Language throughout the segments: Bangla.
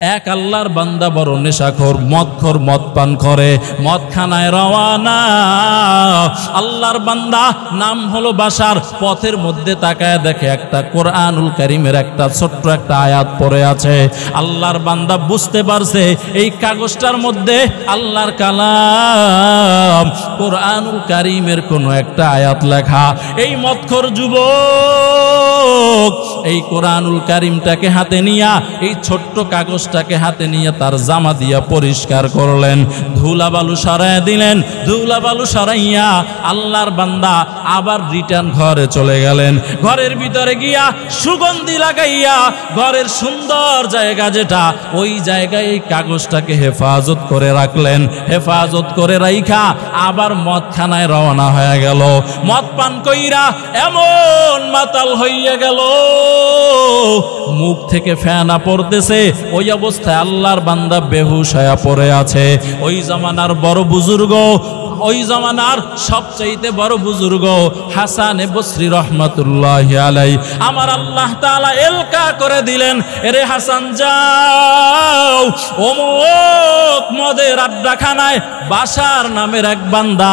এক আল্লাহর বান্দা বড় নেশাখোর, মদখোর, মদ পান করে, মদখানায় রওয়ানা। আল্লাহর বান্দা নাম হলো বাশার, পথের মধ্যে তাকায় দেখে একটা কোরআনুল কারীমের একটা ছোট্ট একটা আয়াত পড়ে আছে। আল্লাহর বান্দা বুঝতে পারছে এই কাগজটার মধ্যে আল্লাহর কালাম, কোরআনুল কারীমের কোনো একটা আয়াত লেখা। এই মদখোর যুবক এই কোরআনুল কারীমটাকে হাতে নিয়া, এই ছোট্ট কাগজটাকে হাতে নিয়ে তার জামা দিয়া পরিষ্কার করলেন, ধুলা বালু সরাইয়া দিলেন। ধুলা বালু সরাইয়া আল্লাহর বান্দা আবার রিটার্ন ঘরে চলে গেলেন। ঘরের ভিতরে গিয়া সুগন্ধি লাগাইয়া ঘরের সুন্দর জায়গা যেটা, ওই জায়গায় এই কাগজটাকে হেফাজত করে রাখলেন। হেফাজত করে রাইখা আবার মদখানায় রওনা হয়ে গেল। মদ পান কইরা এমন মাতাল হইয়া গেল, মুখ থেকে ফেনা পড়তেছে। ওই অবস্থায় আল্লাহর বান্দা বেহুশ হয়ে পড়ে আছে। ওই জামানার বড় বুজুর্গ, ওই জামানার সবচাইতে বড় বুজুর্গ হাসান বসরি রহমাতুল্লাহি আলাইহি, আমার আল্লাহ তাআলা এলকা করে দিলেন, এরে হাসান যাও অমুক মদের আড্ডাখানায় বাশার নামের এক বান্দা,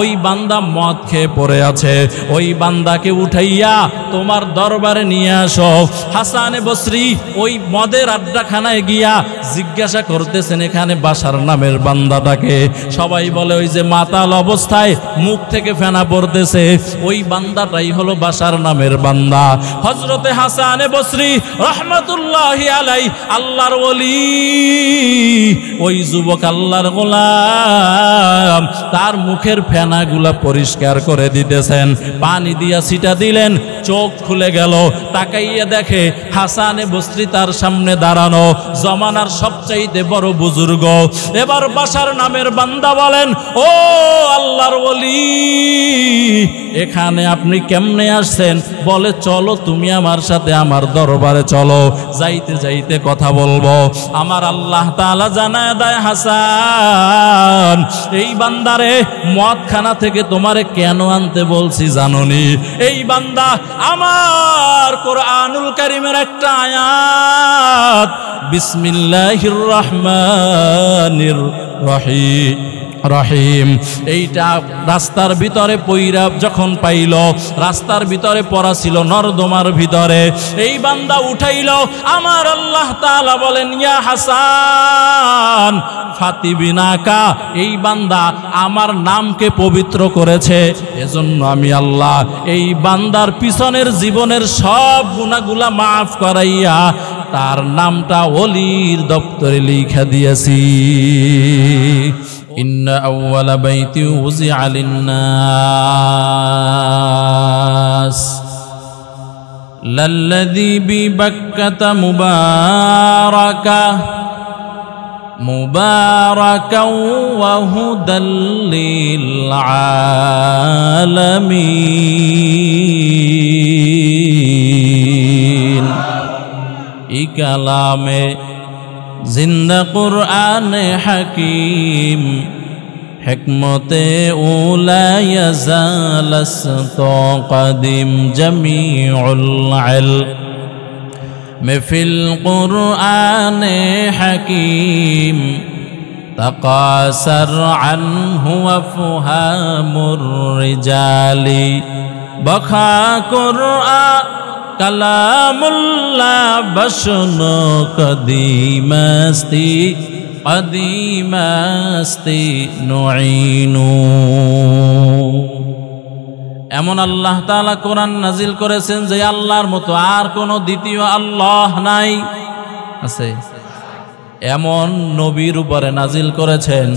ওই বান্দা মদ খেয়ে পড়ে আছে, ওই বান্দাকে উঠাইয়া তোমার দরবারে নিয়ে আসো। হাসান বসরি ওই মদের আড্ডাখানায় গিয়া জিজ্ঞাসা করতেছেন এখানে বাশার নামের বান্দাটাকে। সবাই বলে ওই যে মাতাল অবস্থায় মুখ থেকে ফেনা পড়তেছে, ওই বান্দাটাই হলো বাশার নামের বান্দা। হযরতে হাসান বসরি রহমাতুল্লাহি আলাইহি আল্লাহর ওলি, ওই যুবক আল্লাহর গোলাম তার মুখের ফেনাগুলা পরিষ্কার করে দিতেছেন, পানি দিয়া ছিটা দিলেন। চোখ খুলে গেল, তাকাইয়া দেখে হাসান বসরি তার সামনে দাঁড়ানো, জমানার সবচাইতে বড় বুজুর্গ। এবার বাশার নামের বান্দা বলেন, ও আল্লাহর ওলি, এখানে আপনি কেমনে আসছেন? বলে চলো তুমি আমার সাথে আমার দরবারে চলো, যাইতে যাইতে কথা বলবো। আমার আল্লাহ তাআলা জানায় দেয়, হাসান এই বান্দারে মদখানা থেকে তোমারে কেন আনতে বলছি জানোনি? এই বান্দা আমার কোরআনুল কারীমের একটা আয়াত, বিসমিল্লাহির রহমানির রহিম, এইটা রাস্তার ভিতরে পইরা যখন পাইল, রাস্তার ভিতরে পড়া ছিল নর্দমার ভিতরে, এই বান্দা উঠাইল। আমার আল্লাহ তাআলা বলেন, ইয়া হাসান ফাতিবিনাকা, এই বান্দা আমার নামকে পবিত্র করেছে, এজন্য আমি আল্লাহ এই বান্দার পিছনের জীবনের সব গুনাহগুলা মাফ করাইয়া তার নামটা ওলির দপ্তরে লিখে দিয়েছি। ইন্না আউওয়ালা বাইতি উযিআ লিন-নাস লাল্লাযী বিবাক্কাতা মুবারাকা ওয়া হুদাল লিল আলামিন। এই কালামে জিন্দা কুরআনে হাকিম, হিকমতে উলা ইয়াজালাসতা কদিম জামিউল ইলম ফিল কুরআনে হাকিম তাকাসার আনহু আফহামুর রিজালি বখা কুরআন কালামুল্লাহ বশনো কদিমাস্তি নুঈনু। এমন আল্লাহ তাআলা কোরআন নাজিল করেছেন যে আল্লাহর মতো আর কোনো দ্বিতীয় আল্লাহ নাই। আছে এমন নবীর উপরে নাজিল করেছেন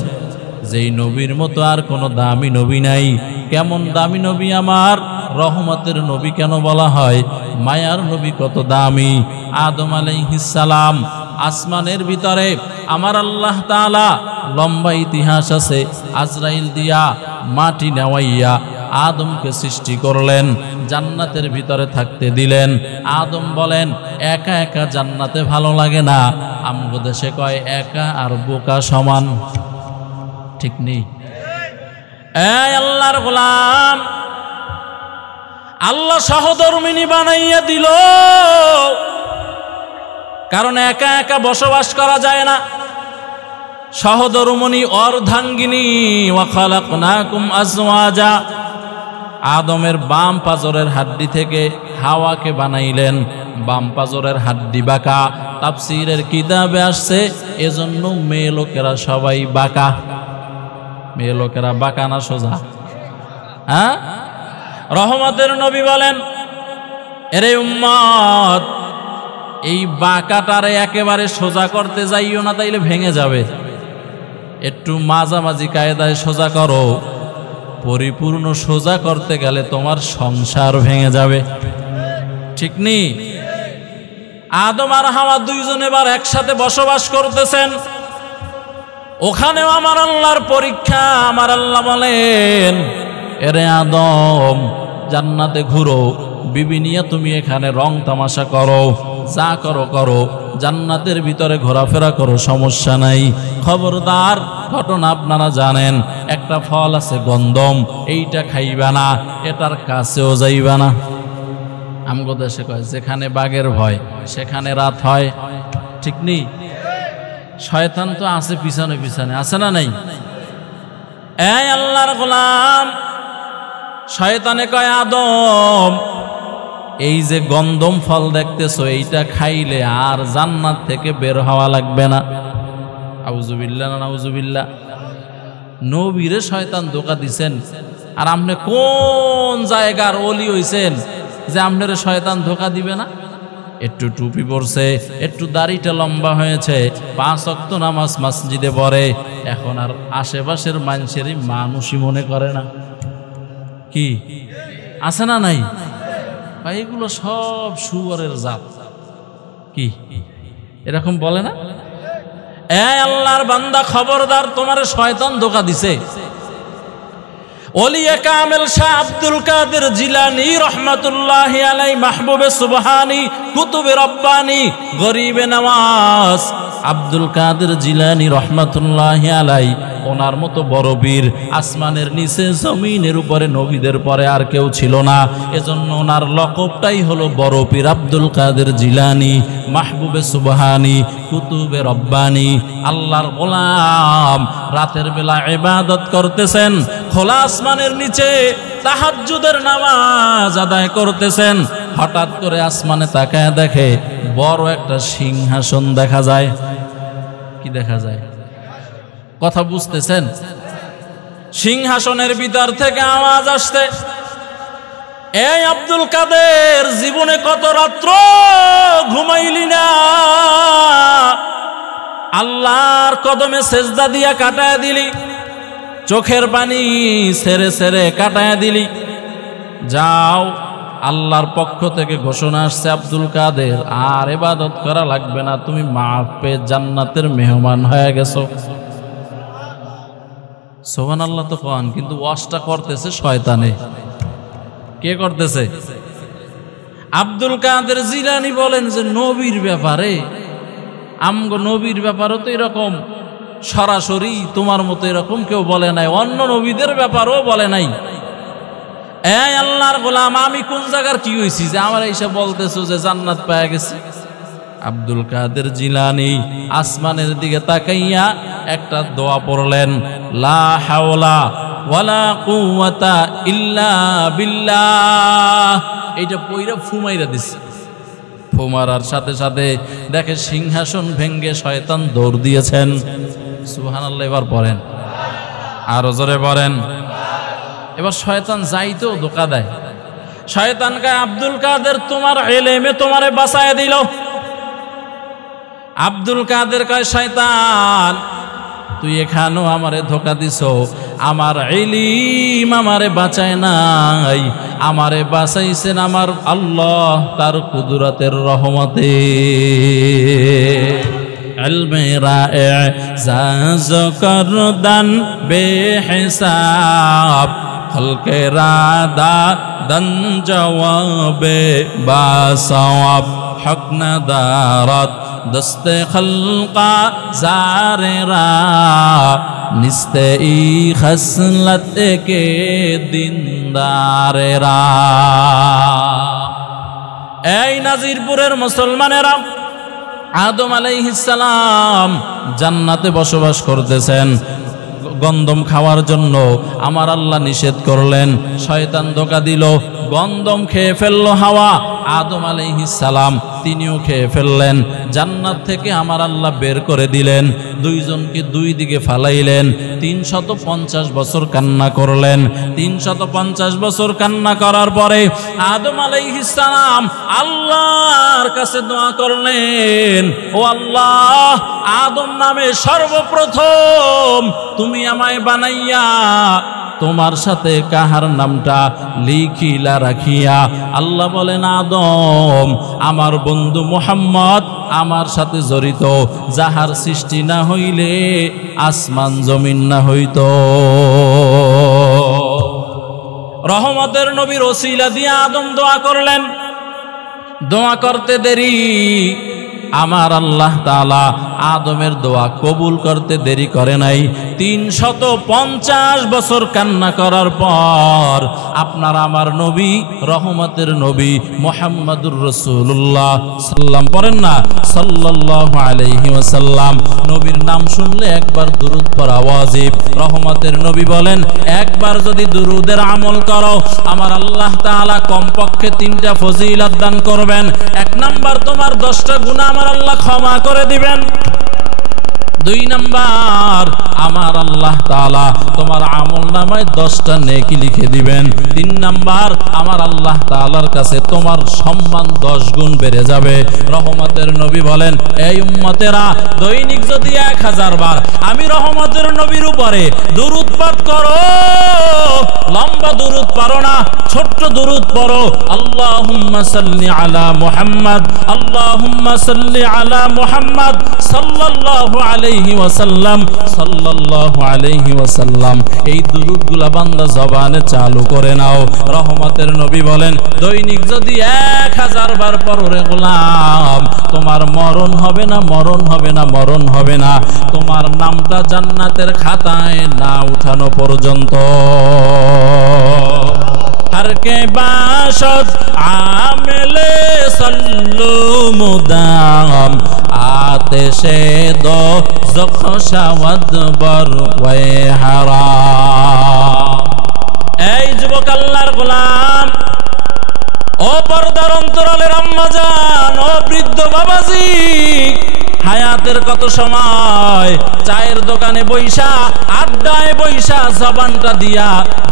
যেই নবীর মতো আর কোনো দামি নবী নাই। কেমন দামি নবী? আমার রহমতের নবী কেন বলা হয়? মায়ার নবী কত দামি। আদম আলাইহিস সালাম আসমানের ভিতরে আমার আল্লাহ তাআলা, লম্বা ইতিহাস আছে, আজরাইল দিয়া মাটি নেওয়াইয়া আদমকে সৃষ্টি করলেন, জান্নাতের ভিতরে থাকতে দিলেন। আদম বলেন একা একা জান্নাতে ভালো লাগে না, আমগো দেশে কয় একা আর বোকা সমান, ঠিক নেই? এই আল্লাহর গোলাম, আল্লাহ সহধর্মিনী বানাইয়া দিল। কারণ একা একা বসবাস করা যায় না। সহধর্মণি অর্ধাঙ্গিনী ওয়া খালাকনাকুম আজওয়াজা, আদমের বাম পাজরের হাড্ডি থেকে হাওয়াকে বানাইলেন, বাম পাজরের হাড্ডি বাঁকা। তাফসীরের কিতাবে আসছে এজন্য মেয়ে লোকেরা সবাই বাঁকা। মেয়ে লোকেরা বাঁকা না সোজা? হ্যাঁ, রহমতের নবী বলেন, এরে উম্মত, এই বাঁকাটারে একেবারে সোজা করতে যাইও না, তাইলে ভেঙে যাবে। একটু মাঝামাঝি কায়দায় সোজা করো। পরিপূর্ণ সোজা করতে গেলে তোমার সংসার ভেঙে যাবে, ঠিক নি? আদম আর হাওয়া দুইজন এবার একসাথে বসবাস করতেছেন। ওখানেও আমার আল্লাহর পরীক্ষা। আমার আল্লাহ বলেন, এরে আদম, জান্নাতে ঘুরো, বিবি নিয়ে তুমি এখানে রং তামাশা করো, যা করো করো, জান্নাতের ভিতরে ঘোরাফেরা করো, সমস্যা নাই। খবরদার, ঘটনা আপনারা জানেন, একটা ফল আছে গন্ধম, এইটা খাইবা না, এটার কাছেও যাইবা না। আমগো দেশে কয়, যেখানে বাঘের ভয় সেখানে রাত হয়, ঠিক নেই? শয়তান তো আছে পিছনে পিছনে, আছে না নাই? এই আল্লাহর গোলাম, শয়তানে কয়, আদম, এই যে গন্ধম ফল দেখতেছো, এইটা খাইলে আর জান্নাত থেকে বের হওয়া লাগবে না। আউযুবিল্লাহ না নাউযুবিল্লাহ। নবীরে শয়তান ধোঁকা দিছেন, আর আপনি কোন জায়গার ওলি হইছেন যে আপনার শয়তান ধোঁকা দিবে না? একটু টুপি পরছে, একটু দাড়িটা লম্বা হয়েছে, 5 ওয়াক্ত নামাজ মসজিদে পড়ে, এখন আর আশেপাশের মানুষেরই মানুষই মনে করে না। কি আছে না নাই? এগুলো সব শুয়োরের জাত। কি এরকম বলে না? এই আল্লাহর বান্দা, খবরদার, তোমার শয়তান ধোঁকা দিছে। ওলিয়ে কামেল শাহ আব্দুল কাদের জিলানী রহমাতুল্লাহি আলাইহি, মাহবুবে সুবহানী, কুতুবে রব্বানী, গরিবে নওয়াজ আব্দুল কাদের জিলানী রহমাতুল্লাহি আলাইহি, ওনার মতো বড় বীর আসমানের নিচে জমিনের উপরে নবীদের পরে আর কেউ ছিল না। এজন্য ওনার লকবটাই হলো বড় পীর আব্দুল কাদের জিলানী, মাহবুবে সুবহানী, কুতুবে রব্বানী। আল্লাহর গোলাম রাতের বেলা ইবাদত করতেছেন, খোলা আসমানের নিচে তাহাজ্জুদের নামাজ আদায় করতেছেন। হঠাৎ করে আসমানে তাকায় দেখে বড় একটা সিংহাসন দেখা যায়। কি দেখা যায়? কথা বুঝতেছেন? সিংহাসনের ভিতর থেকে আওয়াজ আসতে, এই আব্দুল কাদের, জীবনে কত রাত্র ঘুমাইলি না? আল্লাহর কদমে সেজদা দিয়া কাটায় দিলি, চোখের পানি ছেড়ে ছেড়ে কাটায় দিলি। যাও, আল্লাহর পক্ষ থেকে ঘোষণা আসছে, আব্দুল কাদের, আর ইবাদত করা লাগবে না, তুমি মাফ পেয়ে জান্নাতের মেহমান হয়ে গেছো। সুবহানাল্লাহ তো কোন, কিন্তু ওয়াজটা করতেছে শয়তানে। কে করতেছে? আব্দুল কাদের জিলানী বলেন যে নবীর ব্যাপারে, আমগো নবীর ব্যাপারও তো এরকম সরাসরি তোমার মতো এরকম কেউ বলে নাই, অন্য নবীদের ব্যাপারও বলে নাই। এই আল্লাহর গোলাম, আমি কোন জায়গার কি হইছি যে আমার এইসব বলতেছো যে জান্নাত পেয়ে গেছে? আব্দুল কাদের জিলানী আসমানের দিকে তাকাইয়া একটা দোয়া পড়লেন, লা হাওলা ওয়ালা কুওয়াতা ইল্লা বিল্লাহ। এইটা পয়রা ফুমাইরা দিছে। ফুমারার সাথে সাথে দেখে সিংহাসন ভেঙ্গে শয়তান দৌড় দিয়েছেন। সুবহানাল্লাহ। এবার পড়েন, আরো জোরে পড়েন। এবার শয়তান যাইতেও ধোঁকা দেয়। শয়তান কয়, আব্দুল কাদের, তোমার ইলমে তোমারে বাঁচায় দিল। আব্দুল কাদের কয়, শয়তান, তুই এখানেও আমারে ধোঁকা দিছো। আমার ইলম আমারে বাঁচায় নাই, আমারে বাঁচাইছেন আমার আল্লাহ তার কুদরতের রহমতে। ইলমে রা'জাজ করদান বেহিসাব, খলকে রাদা দন জওয়াবে বাসওয়াব, হক নদারত দস্তে খলকা জারেরা, নিস্তে ই খসলত কে দিনদারেরা। এই নাজিরপুরের মুসলমানেরা, আদম আলাইহিস সালাম জান্নাতে বসবাস করতেছেন, গন্ধম খাওয়ার জন্য আমার আল্লাহ নিষেধ করলেন, শয়তান ধোঁকা দিল, গন্ধম খেয়ে ফেললো হাওয়া। আদম আলাইহিস সালাম তিনিও খেয়ে ফেললেন, জান্নাত থেকে আমার আল্লাহ বের করে দিলেন, দুইজনকে দুই দিকে ফালাইলেন। 350 বছর কান্না করলেন। 350 বছর কান্না করার পরে আদম আলাইহিস সালাম আল্লাহর কাছে দোয়া করলেন, ও আল্লাহ, আদম নামে সর্বপ্রথম তুমি আমায় বানাইয়া তোমার সাথে কাহার নামটা লিখিলা রাখিয়া। আল্লাহ বলেন, আদম আমার বন্ধু মুহাম্মদ আমার সাথে জড়িত, যাহার সৃষ্টি না হইলে আসমান জমিন না হইত। রহমতের নবীর ওসিলা দিয়ে আদম দোয়া করলেন। দোয়া করতে দেরি, আমার আল্লাহ তাআলা আদমের দোয়া কবুল করতে দেরি করে নাই। 350 বছর কান্না করার পর আপনার আমার নবী, রহমতের নবী মুহাম্মদুর রাসূলুল্লাহ সাল্লাম পড়েন না, সাল্লাল্লাহু আলাইহি ওয়াসাল্লাম। নবীর নাম শুনলে একবার দুরূদ পড়া ওয়াজিব। রহমতের নবী বলেন, একবার যদি দুরূদের আমল করো আমার আল্লাহ তাআলা কমপক্ষে 3টা ফজিলত দান করবেন। 1 নাম্বার, তোমার 10টা গুনাহ আমার আল্লাহ ক্ষমা করে দিবেন। 2 নাম্বার, আমার আল্লাহ তাআলা তোমার আমলনামায় 10টা নেকি লিখে দিবেন। 3 নাম্বার, আমার আল্লাহ তাআলার কাছে তোমার সম্মান 10 গুণ বেড়ে যাবে। রহমতের নবী বলেন, এই উম্মতেরা, দৈনিক যদি 1000 বার আমি রহমতের নবীর উপরে দুরূদ পাঠ করো, লম্বা দুরূদ পড়ো না, ছোট্ট দুরূদ পড়ো, আল্লাহুম্মা সাল্লি আলা মুহাম্মদ, আল্লাহুম্মা সাল্লি আলা মুহাম্মদ সাল্লাল্লাহু আলাইহি ওয়াসাল্লাম, সাল্লাল্লাহু আলাইহি ওয়াসাল্লাম। এই দুরূদগুলা বান্দা জবানে চালু করে নাও। রহমতের নবী বলেন, দৈনিক যদি 1000 বার পড়ো রে গোলাম, তোমার মরণ হবে না, মরণ হবে না, মরণ হবে না, তোমার নামটা জান্নাতের খাতায় না উঠানো পর্যন্ত। हर के बाशद आमिले सल्लु मुदाम आते से दो ज़ख़शावद बर वे हराम। এই যুবক আল্লাহর গোলাম, ও পর্দার অন্তরালের আম্মাজান, ও বৃদ্ধ বাবাজি, হায়াতের কত সময় চায়ের দোকানে বইসা, আড্ডায় বইসা জবানটা দিয়া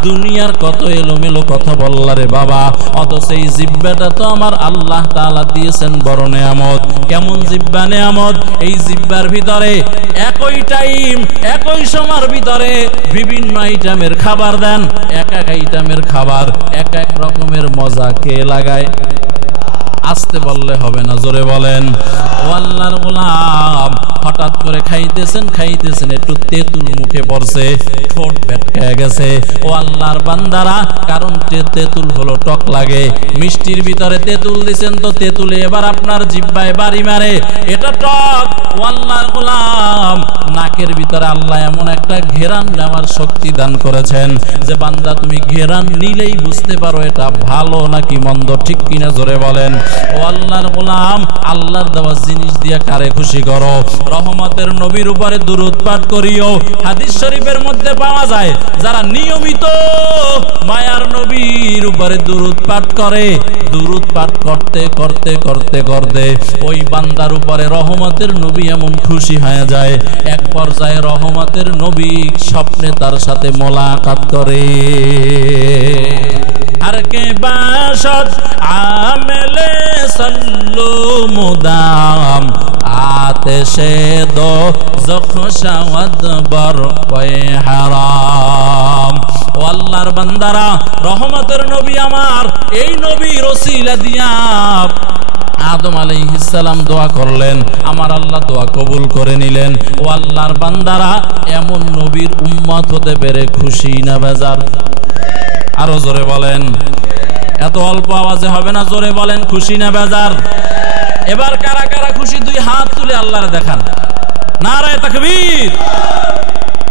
দুনিয়ার কত এলোমেলো কথা বললা রে বাবা। অথচ এই জিহ্বাটা তো আমার আল্লাহ তাআলা দিয়েছেন বড় নেয়ামত। কেমন জিহ্বা নেয়ামত! এই জিহ্বার ভিতরে একই টাইম, একই সময়ের ভিতরে বিভিন্ন আইটেমের খাবার দেন। এক এক আইটেমের খাবার এক এক রকমের মজা কে লাগায়? আসতে বললে হবে না, জোরে বলেন। ও আল্লাহর গোলাম, হঠাৎ করে খাইতেছেন খাইতেছেন, একটু তেঁতুল মুখে পড়ছে, ঠোঁট ভেটকায় গেছে। ও আল্লাহর বান্দারা, কারণ তেঁতুল হলো টক লাগে, মিষ্টির ভিতরে তেঁতুল দিছেন তো তেঁতুলে এবার আপনার জিহ্বায় বাড়ি মারে, এটা টক। ও আল্লাহর গোলাম, নাকের ভিতরে আল্লাহ এমন একটা ঘেরান নেওয়ার শক্তি দান করেছেন যে বান্দা তুমি ঘেরান নিলেই বুঝতে পারো এটা ভালো নাকি মন্দ, ঠিক কিনা, জোরে বলেন। ও আল্লাহর গোলাম, আল্লাহর দেওয়া জিনিস দিয়ে কারে খুশি করো? রহমতের নবীর উপরে দুরূদ পাঠ করিও। হাদিস শরীফের মধ্যে পাওয়া যায়, যারা নিয়মিত মায়ার নবীর উপরে দুরূদ পাঠ করে, দুরূদ পাঠ করতে করতে করতে করতে ওই বান্দার উপরে রহমতের নবী এমন খুশি হয়ে যায়, এক পর্যায়ে রহমতের নবী স্বপ্নে তার সাথে মোলাকাত করে। हर के बाशद आमिले सल्लु मुदाम आते से दो ज़ख़शावद बर वे हराम। ও আল্লাহর বান্দারা, রহমতের নবী আমার এই নবীর ওসিলা দিয়া আদম আলাইহিস সালাম দোয়া করলেন, আমার আল্লাহ দোয়া কবুল করে নিলেন। ও আল্লাহর বান্দারা, এমন নবীর উম্মত হতে পেরে খুশি না বেজার? আরো জোরে বলেন। এত অল্প আওয়াজে হবে না, জোরে বলেন, খুশি না বেজার? এবার কারা কারা খুশি 2 হাত তুলে আল্লাহরে দেখান। নারায়ে তাকবীর।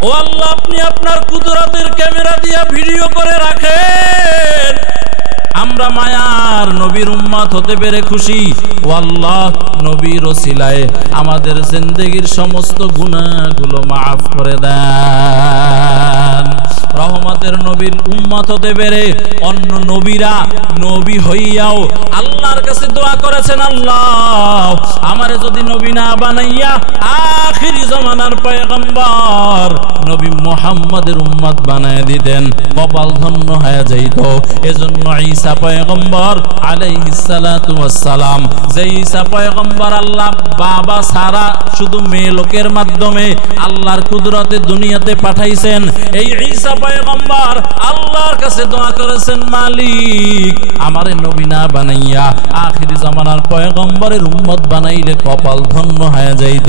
ও আল্লাহ, আপনি আপনার কুদরতের ক্যামেরা দিয়ে ভিডিও করে রাখেন, আমরা মায়ার নবীর উম্মত হতে পেরে খুশি। ও আল্লাহ, নবীর ওসিলায় আমাদের জিন্দেগির সমস্ত গুনাহগুলো মাফ করে দেন। রহমতের নবীর উম্মত হতে পেরে অন্য নবীরা নবী হইয়াও আল্লাহর কাছে দোয়া করেছেন, আল্লাহ আমারে যদি নবী না বানাইয়া আখিরি জামানার পয়গম্বর নবী মুহাম্মদের উম্মত বানায় দিতেন, কপাল ধন্য হয়ে যাইত। এজন্য ঈসা পয়গম্বর আলাইহিস সালাতু ওয়াস সালাম, যে ঈসা পয়গম্বর আল্লাহ বাবা সারা শুধু মেয়ে লোকের মাধ্যমে আল্লাহর কুদরতে দুনিয়াতে পাঠাইছেন, এই ঈসা পয়গম্বর আল্লাহর কাছে দোয়া করেছেন, মালিক আমারে নবী না বানাইয়া আখিরি জামানার পয়গম্বরের উম্মত বানাইলে কপাল ধন্য হয়ে যাইত।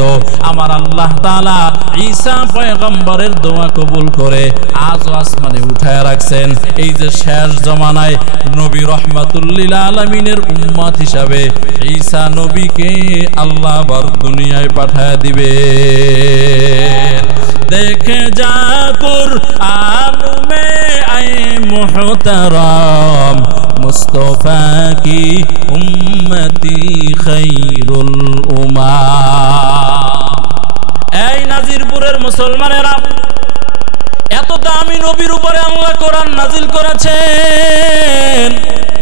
আমার আল্লাহ তাআলা ঈসা পয়গম্বরের দোয়া কবুল করে আজও আসমানে উঠায় রাখছেন। এই যে শেষ জমানায় নবী রহমাতুল লিল আলামিনের উম্মত হিসাবে ঈসা নবীকে আল্লাহ বার দুনিয়ায় পাঠায় দিবে। দেখে যা কুরআন মে আয়ে মুহতারাম, মুস্তাফা কি উম্মতি খায়রুল উম্মাম। এই নাজিরপুরের মুসলমানেরা, এত দামি নবীর উপরে আল্লাহ কোরআন নাজিল করেছেন,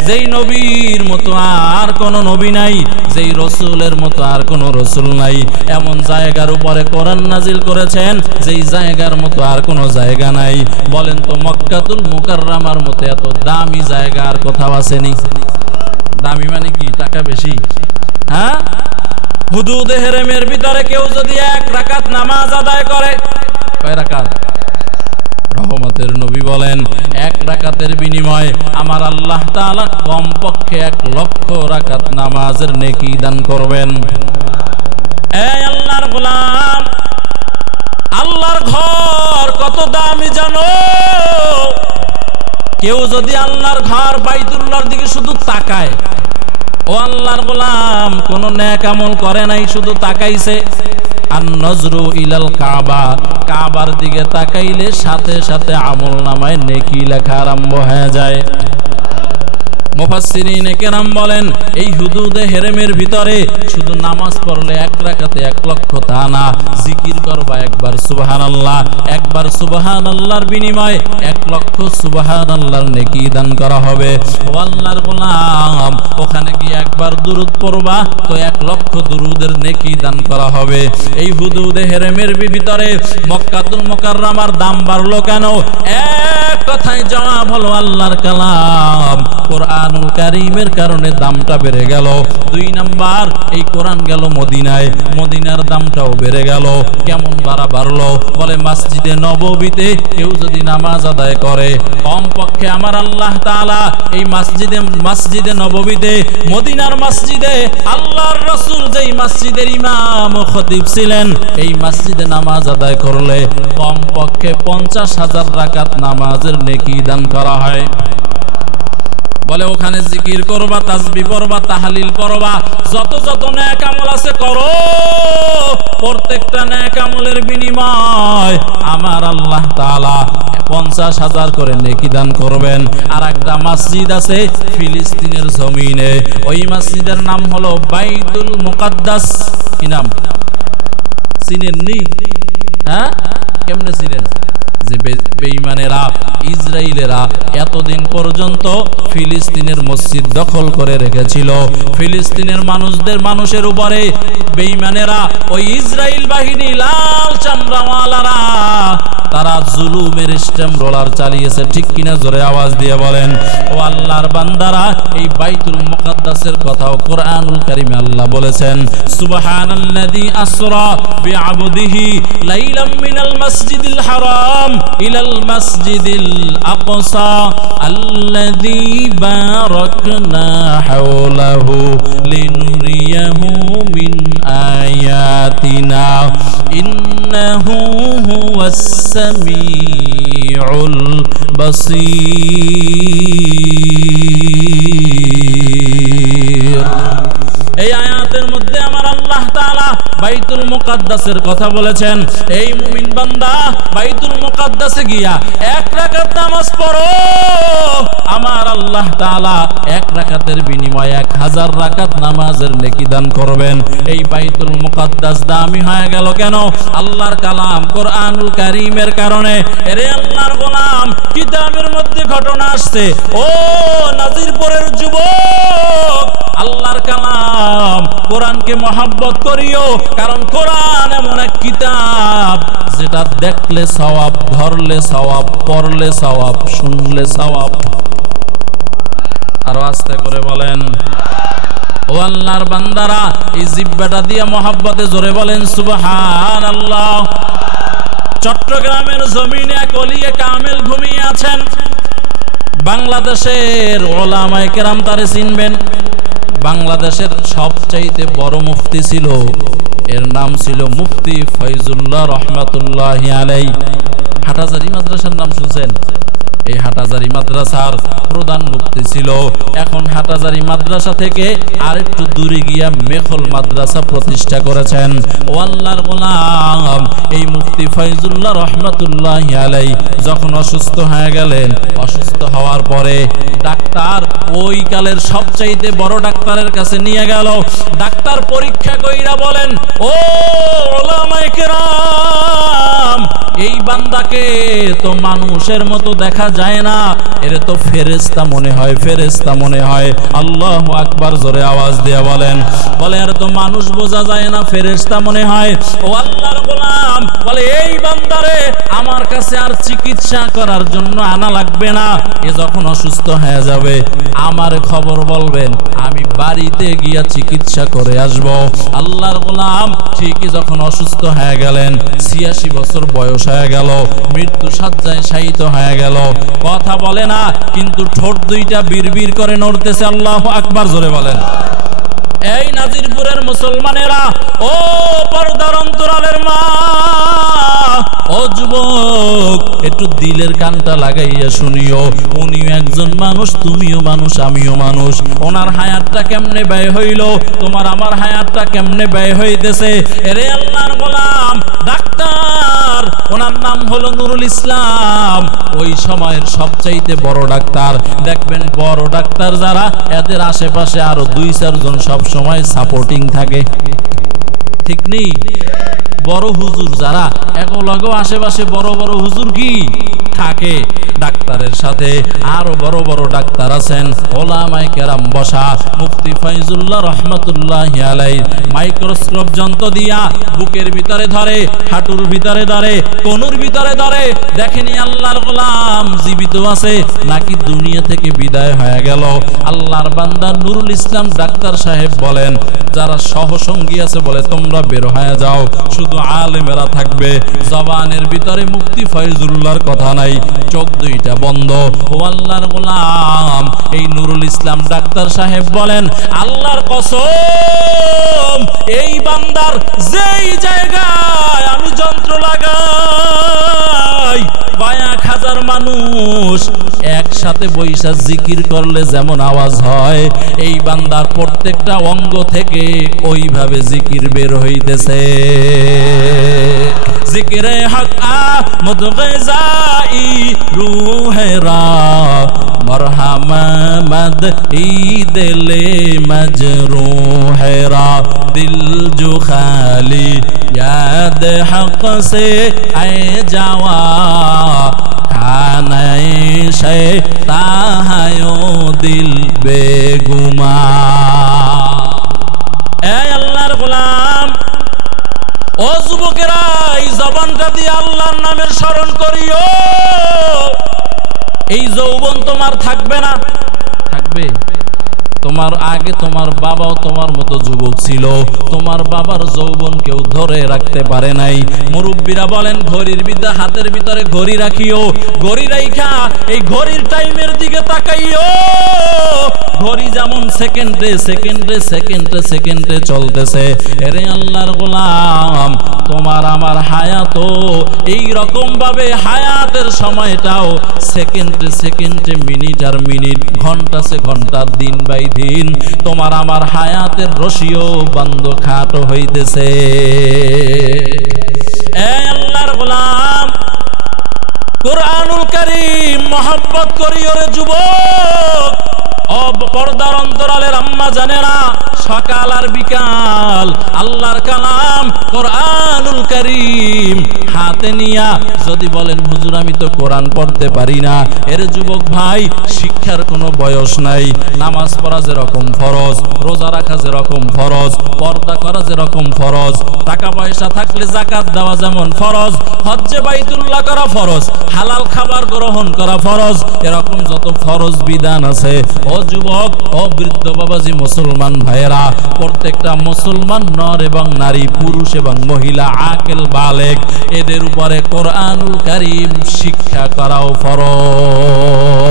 যেই নবীর মতো আর কোন নবী নাই, যেই রসুলের মতো আর কোন রসুল নাই। এমন জায়গার উপরে কোরআন নাজিল করেছেন যেই জায়গার মতো আর কোন জায়গা নাই। বলেন তো, মক্কাতুল মুকাররমার মতো এত দামি জায়গা আর কোথাও আসেনি? দামি মানে কি, টাকা বেশি? হ্যাঁ, হুদুদে হেরেমের ভিতরে কেউ যদি 1 রাকাত নামাজ আদায় করে, কয় রাকাত? রহমতের নবী বলেন 1 রাকাতের বিনিময়ে আমার আল্লাহ তাআলা কমপক্ষে 1 লক্ষ রাকাত নামাজের নেকি দান করবেন। এই আল্লাহর গোলাম, আল্লাহর ঘর কত দামি জানো? কেউ যদি আল্লাহর ঘর বাইতুল্লাহর দিকে শুধু তাকায়, ও আল্লাহর গোলাম কোন নেক আমল করে নাই, শুধু তাকাইছে, আন নজরু ইলাল কাবা, কাবার দিকে তাকাইলে সাথে সাথে আমল নামায় নেকি লেখা আরম্ভ হয়ে যায়। মুফাসসিরিনে কেরাম বলেন, এই হুদুদে হেরেমের ভিতরে শুধু নামাজ পড়লে 1 রাকাতে 1 লক্ষ তা না, জিকির করবা একবার সুবহানাল্লাহ, একবার সুবহানাল্লাহর বিনিময়ে 1 লক্ষ সুবহানাল্লাহর নেকি দান করা হবে। ও আল্লাহর গোলাম, ওখানে গিয়ে একবার দুরূদ পড়বা তো 1 লক্ষ দুরূদের নেকি দান করা হবে। এই হুদুদে হেরেমের ভিতরে মক্কাতুল মুকাররমার দাম বাড়লো কেন? এক কথায় জবাব হলো আল্লাহর কালাম, কোরআনুল কারীমের কারণে দামটা বেড়ে গেল। 2 নাম্বার, এই কোরআন গেল মদিনায়, মদিনার দামটাও বেড়ে গেল। কেমন বাড়লো? বলে মসজিদে নববীতে কেউ যদি নামাজ আদায় করে, কমপক্ষে আমার আল্লাহ তাআলা এই মসজিদে নববীতে, মদিনার মসজিদে আল্লাহর রাসূল যেই মসজিদের ইমাম ও খতিব ছিলেন, এই মসজিদে নামাজ আদায় করলে কমপক্ষে 50,000 রাকাত নামাজের নেকি দান করা হয়। বলে ওখানে জিকির করবা, তাসবিহ পড়বা, তাহলিল করবা, যত যত নেক আমল আছে করো, প্রত্যেকটা নেক আমলের বিনিময় আমার আল্লাহ তাআলা 50,000 করে নেকি দান করবেন। আর একটা মসজিদ আছে ফিলিস্তিনের জমিনে, ওই মসজিদের নাম হলো বাইতুল মুকাদ্দাস। কি নাম? চিনেননি? হ্যাঁ, কেমনে চিনেন? যে বেঈমানেরা, ইসরায়েলেরা এতদিন পর্যন্ত ফিলিস্তিনের মসজিদ দখল করে রেখেছিল। ফিলিস্তিনের মানুষের উপরে বেঈমানেরা, ওই ইসরায়েল বাহিনী লাল চামড়াওয়ালারা, তারা জুলুমের স্টেম রোলার চালিয়েছে। ঠিক কিনা? জোরে আওয়াজ দিয়ে বলেন। ও আল্লাহর বান্দারা, এই বাইতুল মুকাদ্দাসের কথাও কোরআনুল কারীমে আল্লাহ বলেছেন, সুবহানাল্লাযী আসরা বিআবদিহি লাইলাম মিনাল মাসজিদিল হারাম ইলাল মাসজিদিল আকসা আল্লাযী বারাকনা হাওলাহু লিনুরিয়াহু মিন আয়াতিনা ইন্নাহু হুয়াস সামিউল বাসীর। এই আয়াতের মধ্যে আমার আল্লাহ তাআলা বাইতুল বাইতুল মুকাদ্দাসের কথা বলেছেন। এই মুমিন বান্দা বাইতুল মুকাদ্দাসে গিয়া 1 রাকাত নামাজ পড়ো, আমার আল্লাহ তাআলা 1 রাকাতের বিনিময়ে 1000 রাকাত নামাজের নেকি দান করবেন। এই বাইতুল মুকাদ্দাস দামি হয়ে গেল কেন? আল্লাহর কালাম কোরআনুল কারীমের কারণে। এরে আল্লাহর গোলাম, কিতাবের মধ্যে ঘটনা আসছে, ও নাজিরপুরের যুবক, আল্লাহর কালাম কোরআনকে মহব্বত করিও, কারণ কোরআন এমন এক কিতাব যেটা দেখলে সওয়াব, ধরলে সওয়াব, পড়লে সওয়াব, শুনলে সওয়াব। আরো আস্তে করে বলেন, ও আল্লাহর বান্দারা, এই জিহ্বাটা দিয়ে মহব্বতে জোরে বলেন সুবহানাল্লাহ। চট্টগ্রামের জমিনে এক ওলিয়ে কামেল ঘুমিয়ে আছেন। বাংলাদেশের উলামায়ে কেরাম তারে চিনবেন। বাংলাদেশের সবচাইতে বড় মুফতি ছিল, এর নাম ছিল মুফতি ফয়জুল্লাহ রহমাতুল্লাহি আলাইহি। হাটহাজারী মাদ্রাসার নাম শুনছেন? এই হাটহাজারী মাদ্রাসার প্রধান মুফতি ছিল। এখন হাটহাজারী মাদ্রাসা থেকে আরেকটু দূরে গিয়া মেখল মাদ্রাসা প্রতিষ্ঠা করেছেন। ও আল্লাহর গোলাম, এই মুফতি ফয়জুল্লাহ রহমাতুল্লাহি আলাইহি যখন অসুস্থ হয়ে গেলেন, অসুস্থ হওয়ার পরে ডাক্তার ওই কালের সবচাইতে বড় ডাক্তারের কাছে নিয়ে গেল। ডাক্তার পরীক্ষা কইরা বলেন, ও উলামায়ে কেরাম, এই বান্দাকে তো মানুষের মতো দেখা যায় না, এর তো ফেরেশতা মনে হয়, ফেরেশতা মনে হয়। আল্লাহু আকবার, জোরে আওয়াজ দিয়ে বলেন। বলে এর তো মানুষ বোঝা যায় না, ফেরেশতা মনে হয়। ও আল্লাহর গোলাম বলে, এই বান্দারে আমার কাছে আর চিকিৎসা করার জন্য আনা লাগবে না, এ যখন অসুস্থ হয়ে যাবে আমার খবর বলবেন, আমি বাড়িতে গিয়া চিকিৎসা করে আসব। আল্লাহর গোলাম ঠিকই যখন অসুস্থ হয়ে গেলেন, 86 বছর বয়স হয়ে গেল, মৃত্যু শয্যায় শায়িত হয়ে গেল, কথা বলে না, কিন্তু ঠোঁট দুইটা বিড়বিড় করে নড়তেছে। আল্লাহু আকবার, জোরে বলেন। এই নাজিরপুরের মুসলমানেরা, ও পর্দার অন্তরালের মা, ও যুবক, একটু দিলের কানটা লাগাইয়া শুনিও। উনিও একজন মানুষ, তুমিও মানুষ, আমিও মানুষ। ওনার হায়াতটা কেমনে ব্যয় হইল, তোমার আমার হায়াতটা কেমনে ব্যয় হইতেছে। এরে আল্লাহর গোলাম, ডাক্তার, ওনার নাম হলো নুরুল ইসলাম, ওই সময়ের সবচাইতে বড় ডাক্তার। দেখবেন বড় ডাক্তার যারা, এদের আশেপাশে আরো 2-4 জন সব সময় সাপোর্টিং থাকে, ঠিক নেই? বড় হুজুর যারা, একলগে আশেপাশে বড় বড় হুজুর কি থাকে, ডাক্তারের সাথে আরো বড় বড় ডাক্তার আছেন, ওলামায়ে কেরাম বসা। মুফতি ফয়জুল্লাহ রহমাতুল্লাহি আলাইহি মাইক্রোস্কোপ যন্ত্র দিয়া বুকের ভিতরে ধরে, হাঁটুর ভিতরে ধরে, কোনুর ভিতরে ধরে, দেখেনি আল্লাহর গোলাম জীবিত আছে নাকি দুনিয়া থেকে বিদায় হয়ে গেল। আল্লাহর বান্দা নুরুল ইসলাম ডাক্তার সাহেব বলেন, যারা সহসঙ্গী আছে বলে তোমরা বের হয়ে যাও, শুধু আলেমেরা থাকবে। জবানের ভিতরে মুফতি ফয়জুল্লাহর কথা নাই, চোখ দুইটা বন্ধ। ও আল্লাহর গোলাম, এই নুরুল ইসলাম ডাক্তার সাহেব বলেন, আল্লাহর কসম, এই বান্দার যেই জায়গায় আমি যন্ত্র লাগাই, 1,000 মানুষ একসাথে বৈশা জিকির করলে যেমন আওয়াজ হয়, এই বান্দার প্রত্যেকটা অঙ্গ থেকে ওইভাবে জিকির বের হইতেছে। জিকিরে হক আহমদ গজাই রুহেরা মরহমদ ঈদলে মজরুহেরা দিল जो खाली याद हक से आए जावा खाने शैतायो दिल बेगुमा। ए अल्लाहर गोलाम, ও যুবকেরা, এই জবানটা দিয়ে আল্লাহর নামের স্মরণ করিও। এই যৌবন তোমার থাকবে না, থাকবে তোমার আগে তোমার বাবাও তোমার মতো যুবক ছিল, তোমার বাবার যৌবন কেউ ধরে রাখতে পারে নাই। মুরব্বীরা বলেন, ঘড়ির বিদ্যা হাতের ভিতরে ঘড়ি রাখিও, ঘড়ি রাইখা এই ঘড়ির টাইমের দিকে তাকাইও। ঘড়ি যেমন সেকেন্ডে সেকেন্ডে সেকেন্ডে সেকেন্ডে চলতেছে, এরে আল্লাহর গোলাম, তোমার আমার হায়াতও এই রকম ভাবে, হায়াতের সময়টাও সেকেন্ডে সেকেন্ডে, মিনিট আর মিনিট, ঘন্টা সে ঘন্টা, দিন বাই বিধিন তোমার আমার হায়াতের রশিও বন্ধ খাটো হইতেছে। এ আল্লাহর গোলাম, কুরআনুল কারীম মহব্বত করিও রে যুবক, পর্দার অন্তরালের আম্মা জানেরা, সকাল আর বিকাল আল্লাহর কালাম কুরআনুল কারীম হাতে নিয়া যদি বলেন হুজুর আমি তো কোরআন পড়তে পারি না, এর যুবক ভাই শিক্ষার কোনো বয়স নাই। নামাজ পড়া যেরকম ফরজ, রোজা রাখা যেরকম ফরজ, পর্দা করা যেরকম ফরজ, টাকা পয়সা থাকলে যাকাত দেওয়া যেমন ফরজ, হজ্জে বাইতুল্লাহ করা ফরজ, হালাল খাবার গ্রহণ করা ফরজ, এরকম যত ফরজ বিধান আছে ও যুবক ও বৃদ্ধ বাবাজি মুসলমান ভাইয়েরা, প্রত্যেকটা মুসলমান নর এবং নারী, পুরুষ এবং মহিলা, আকেল বালেগ, এদের উপরে কোরআনুল কারীম শিক্ষা করাও ফরজ।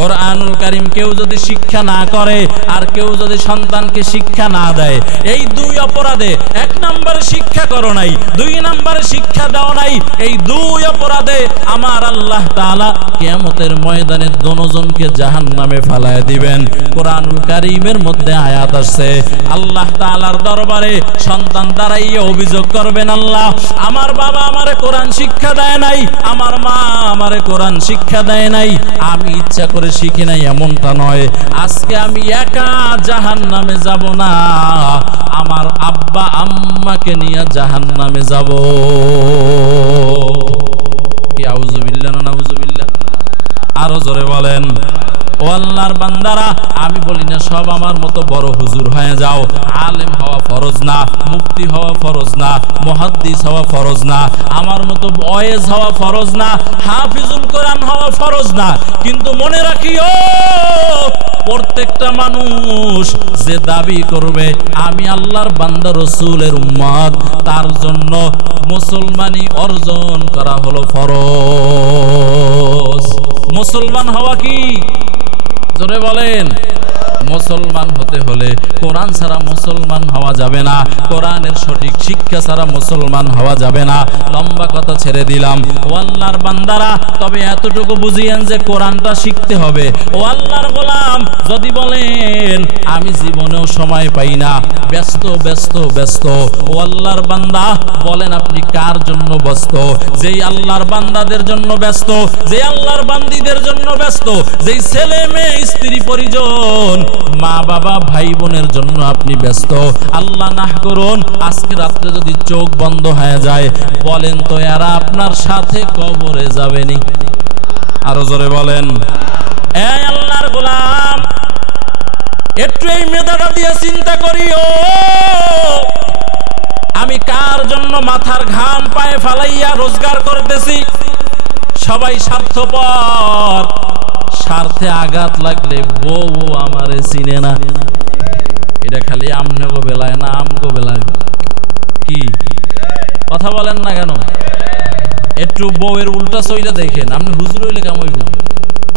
কোরআনুল কারীম কেউ যদি শিক্ষা না করে আর কেউ যদি সন্তানকে শিক্ষা না দেয়, এই দুই অপরাধে, এক নম্বরে শিক্ষা করো নাই, দুই নম্বরে শিক্ষা দাও নাই, এই দুই অপরাধে আমার আল্লাহ তাআলা কিয়ামতের ময়দানে দোনোজনকে জাহান্নামে ফালায় দিবেন। কোরআনুল কারীমের মধ্যে আয়াত আসছে, আল্লাহ তাআলার দরবারে সন্তান দাঁড়াইয়া অভিযোগ করবেন, আল্লাহ আমার বাবা আমারে কোরআন শিক্ষা দেয় নাই, আমার মা আমারে কোরআন শিক্ষা দেয় নাই, আমি ইচ্ছা করে শিখি নাই এমনটা নয়, আজকে আমি একা জাহান্নামে যাব না, আমার আব্বা আম্মাকে নিয়ে জাহান্নামে যাব। কি আউযুবিল্লাহ না নাউযুবিল্লাহ? আরো জোরে বলেন। ও আল্লাহর বান্দারা, আমি বলি না সব আমার মতো বড় হুজুর হয়ে যাও, আলেম হওয়া ফরজ না, মুফতি হওয়া ফরজ না, মুহাদ্দিস হওয়া ফরজ না, আমার মতো ওয়াইজ হওয়া ফরজ না, হাফিজুল কোরআন হওয়া ফরজ না, কিন্তু মনে রাখিও প্রত্যেকটা মানুষ যে দাবি করবে আমি আল্লাহর বান্দা রাসূলের উম্মত, তার জন্য মুসলমানি অর্জন করা হলো ফরজ। মুসলমান হওয়া কি? জোরে বলেন। মুসলমান হতে হলে কোরআন ছাড়া মুসলমান হওয়া যাবে না, কোরআনের সঠিক শিক্ষা ছাড়া মুসলমান হওয়া যাবে না। লম্বা কথা ছেড়ে দিলাম। ও আল্লাহর বান্দারা, তবে এতটুকু বুঝিয়েন যে কোরআনটা শিখতে হবে। ও আল্লাহর গোলাম, যদি বলেন আমি জীবনেও সময় পাই না, ব্যস্ত ব্যস্ত ব্যস্ত, ও আল্লাহর বান্দা বলেন আপনি কার জন্য ব্যস্ত? যেই আল্লাহর বান্দাদের জন্য ব্যস্ত, যেই আল্লাহর বান্দীদের জন্য ব্যস্ত, যেই ছেলে মেয়ে স্ত্রী পরিজন মা বাবা ভাই বোনের জন্য আপনি ব্যস্ত। আল্লাহ না করুন আজকে রাত্রে যদি চোখ বন্ধ হয়ে যায়, বলেন তো এরা আপনার সাথে কবরে যাবেনি? আরো জোরে বলেন। এই আল্লাহর গোলাম, একটু এই মেধাটা দিয়ে চিন্তা করিও, আমি কার জন্য মাথার ঘাম পায়ে ফালাইয়া রোজগার করতেছি? সবাই স্বার্থপর, স্বার্থে আঘাত লাগলে বউ আমারে চিনে না। এটা খালি আমনেগো বেলায় না আমগো বেলায়? কি কথা বলেন না কেন? একটু বউয়ের উল্টা চইলে দেখেন, আপনি হুজুর হইলে কাম হইব,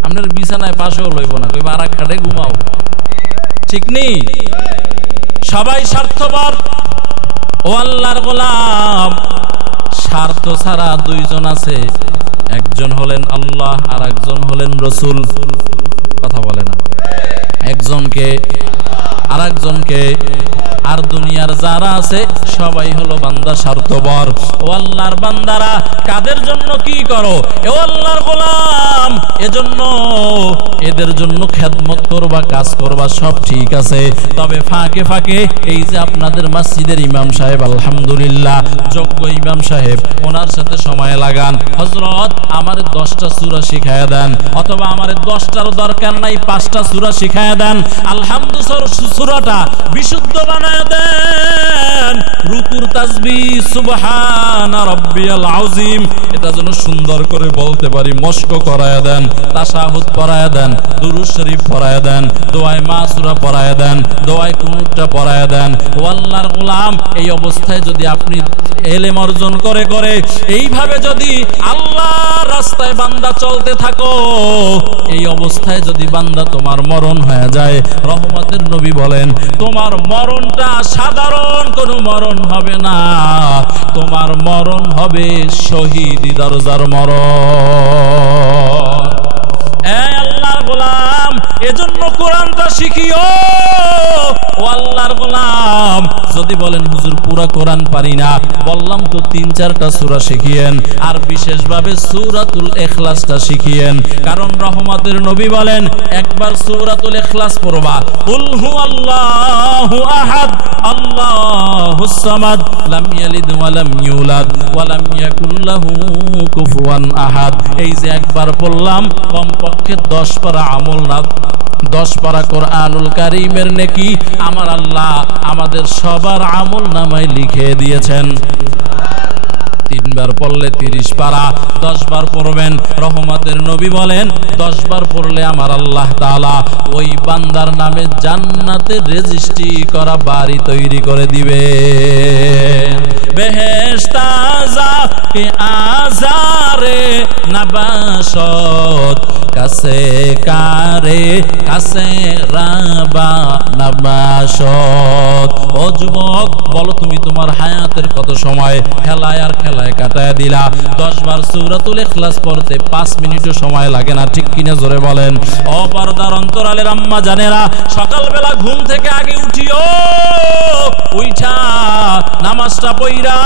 আপনার বিছানায় পাশেও লইব না, কইবা আর খাটে ঘুমাও। ঠিক নেই? সবাই স্বার্থপর। ও আল্লাহর গোলাম, স্বার্থ ছাড়া দুইজন আছে, একজন হলেন আল্লাহ আর একজন হলেন রাসূল। কথা বলে না? একজনকে আর একজনকে, আর দুনিয়ার যারা আছে সবাই হলো বান্দা স্বার্থপর। ও আল্লাহর বান্দারা, কাদের জন্য কি করো? ও আল্লাহর গোলাম, এজন্য এদের জন্য খেদমত করবা, কাজ করবা, সব ঠিক আছে, তবে ফাঁকে ফাঁকে এই যে আপনাদের মসজিদের ইমাম সাহেব, আলহামদুলিল্লাহ যোগ্য ইমাম সাহেব, ওনার সাথে সময় লাগান। হযরত আমারে 10টা সূরা শিখায়া দেন, অথবা আমারে 10টারও দরকার নাই, 5টা সূরা শিখায়া দেন। আলহামদুলিল্লাহ সূরাটা বিশুদ্ধ বানায় দেন। রুকুর তাসবিহ সুবহানা রাব্বিয়াল আযীম এটা যেন সুন্দর করে বলতে পারি, মস্ক করায়া দেন। তাশাহুদ পড়ায়া দেন, দুরূদ শরীফ পড়ায়া দেন, দোয়ায়ে মাসুরা পড়ায়া দেন, দোয়ায়ে কুনুতটা পড়ায়া দেন। ও আল্লাহর গোলাম, এই অবস্থায় যদি আপনি ইলম অর্জন করে করে এইভাবে যদি আল্লাহর রাস্তায় বান্দা চলতে থাকো, এই অবস্থায় যদি বান্দা তোমার মরণ হয়ে যায়, রহমতের নবী বলেন তোমার মরণটা সাধারণ কোনো মরণ হবে না, তোমার মরণ হবে শহীদি দরজার মরণ। এই আল্লাহর গোলাম, এজন্য কোরআনটা শিখিও। ও আল্লাহর গোলাম, যদি বলেন হুজুর পুরা কোরআন পারি না, বললাম তো 3-4টা সূরা শিখিয়েন, আর বিশেষভাবে সূরাতুল ইখলাসটা শিখিয়েন। কারণ রহমতের নবী বলেন, একবার সূরাতুল ইখলাস পড়বা, কুল হুয়াল্লাহু আহাদ আল্লাহুস সামাদ লাম ইয়ালিদ ওয়া লাম ইউলাদ ওয়া লাম ইয়াকুল লাহু কুফুয়ান আহাদ। এই যে একবার বললাম, কমপক্ষে 10 পারা আমল না, 10 পারা কোরআনুল কারীমের নেকি আমার আল্লাহ আমাদের সবার আমল নামায় লিখে দিয়েছেন। 3 বার পড়লে 30 পারা, 10 বার পড়বেন। রহমতের নবী বলেন 10 বার পড়লে আমার আল্লাহ তাআলা ওই বান্দার নামে জান্নাতের রেজিস্ট্রি করা বাড়ি তৈরি করে দিবে। বেহেশত কে আজারে নবাশত কাছে কারে কাছে রাবা নবাশত। ও যুবক, বলো তুমি তোমার হায়াতের কত সময় খেলায় আর খেলায় কাটায় দিলা? 10 বার সূরাতুল ইখলাস পড়তে 5 মিনিটও সময় লাগে না, ঠিক কিনা জোরে বলেন। ও পর্দার অন্তরালের আম্মা জানেরা, সকালবেলা ঘুম থেকে আগে উঠিও, উঠা নামাজটা পড়া,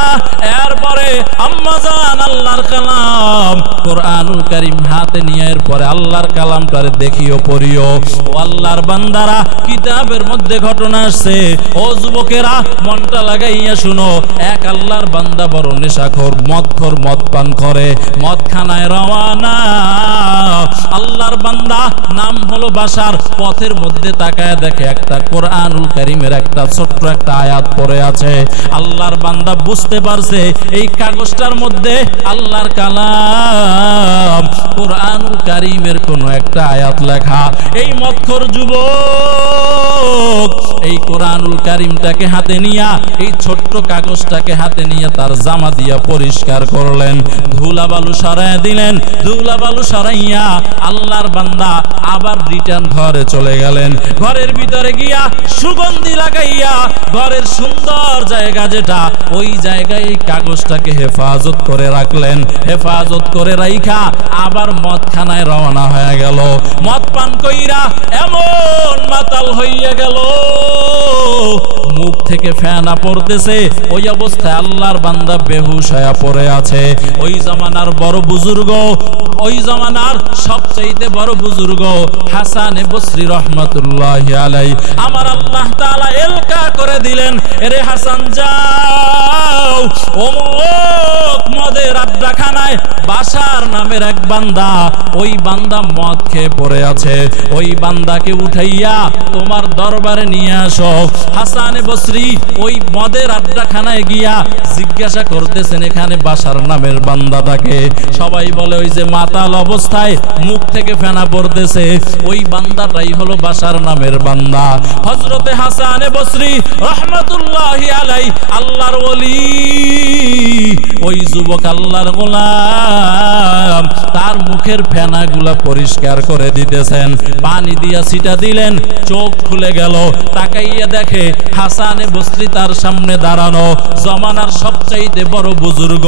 এরপরে আম্মা জান আল্লাহর কালাম কোরআনুল কারীম হাতে নিয়ে এরপরে আল্লাহর কালামটারে দেখিও, পড়িও। ও আল্লাহর বান্দারা, কিতাবের মধ্যে ঘটনা আসছে, ও যুবকেরা মনটা লাগাইয়া শুনো। এক আল্লাহর বান্দা বড় নেশাখোর, মদখোর, মদ পান করে, মদখানায় রওয়ানা। আল্লাহর বান্দা নাম হলো বাশার, পথের মধ্যে তাকায় দেখে একটা কোরআনুল কারীমের একটা ছোট্ট একটা আয়াত পড়ে আছে। আল্লাহর বান্দা বুঝতে পারছে এই কাগজটার মধ্যে আল্লাহর কালাম কোরআনুল কারীমের কোনো একটা আয়াত লেখা। এই মদখোর যুবক এই কোরআনুল কারীমটাকে হাতে নিয়া, এই ছোট্ট কাগজটাকে হাতে নিয়ে তার জামা দিয়া পরিষ্কার করলেন, ধুলা বালু সরাইয়া দিলেন। ধুলা বালু সরাইয়া আল্লাহর বান্দা আবার রিটার্ন ঘরে চলে গেলেন। ঘরের ভিতরে গিয়া সুগন্ধি লাগাইয়া ঘরের সুন্দর জায়গা যেটা, ওই জায়গায় এই কাগজটাকে হেফাজত করে রাখলেন। হেফাজত করে রাইখা আবার মদখানায় রওনা হয়ে গেল। মদ পান কইরা এমন মাতাল হইয়া গেল, মুখ থেকে ফেনা পড়তেছে। ওই অবস্থায় আল্লাহর বান্দা বেহুশ হয়ে পড়ে আছে। ওই জামানার বড় বুজুর্গ, ওই জামানার সবচাইতে বড় বুজুর্গ হাসান বসরি রহমাতুল্লাহি আলাইহি, আমার আল্লাহ তাআলা এলকা করে দিলেন, এরে হাসান যাও অমুক মদের আড্ডাখানায় বাশার নামের এক বান্দা, ওই বান্দা মদ খেয়ে পড়ে আছে, ওই বান্দাকে উঠাইয়া তোমার দরবারে নিয়ে আসো। হাসান বসরি ওই মদের আড্ডাখানায় গিয়া জিজ্ঞাসা করতেছেন এখানে বাশার নামের বান্দাটাকে। সবাই বলে ওই যে মাতাল অবস্থায় মুখ থেকে ফেনা পড়তেছে, ওই বান্দাটাই হলো বাশার নামের বান্দা। হযরতে হাসান বসরি রহমাতুল্লাহি আলাইহি আল্লাহর ওলি, ওই যুবক আল্লাহর গোলাম তার মুখের ফেনাগুলা পরিষ্কার করে দিতেছেন, পানি দিয়া ছিটা দিলেন, চোখ খুলে গেল, তাকাইয়া দেখে হাসান বসরি তার সামনে দাঁড়ানো, জমানার সবচাইতে বড় বুজুর্গ।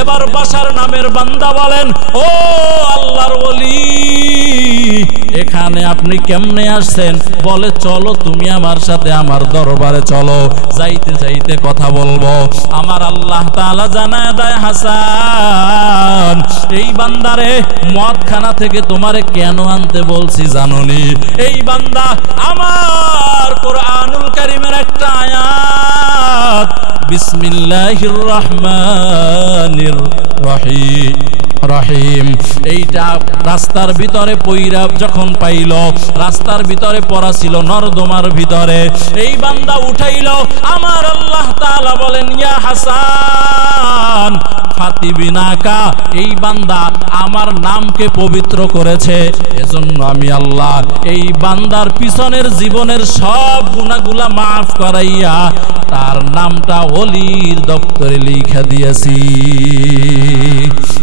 এবার বাশার নামের বান্দা বলেন, ও আল্লাহর ওলি, এখানে আপনি কেমনে আসছেন? বলে চলো তুমি আমার সাথে আমার দরবারে চলো, যাইতে যাইতে কথা বলবো। আমার আল্লাহ তাআলা জানায় দেয়, হাসান এই বান্দারে মদখানা থেকে তোমারে কেন আনতে বলছি জানোনি? এই বান্দা আমার কোরআনুল কারীমের একটা আয়াত, বিসমিল্লাহির রহমানির রহিম, এইটা রাস্তার ভিতরে পইরা যখন পাইল, রাস্তার ভিতরে পড়া ছিল নর্দমার ভিতরে, এই বান্দা উঠাইল। আমার আল্লাহ তাআলা বলেন, ইয়া হাসান ফাতিবিনাকা, এই বান্দা আমার নামকে পবিত্র করেছে, এজন্য আমি আল্লাহ এই বান্দার পিছনের জীবনের সব গুনাহগুলা মাফ করাইয়া তার নামটা ওলির দপ্তরে লিখে দিয়েছি।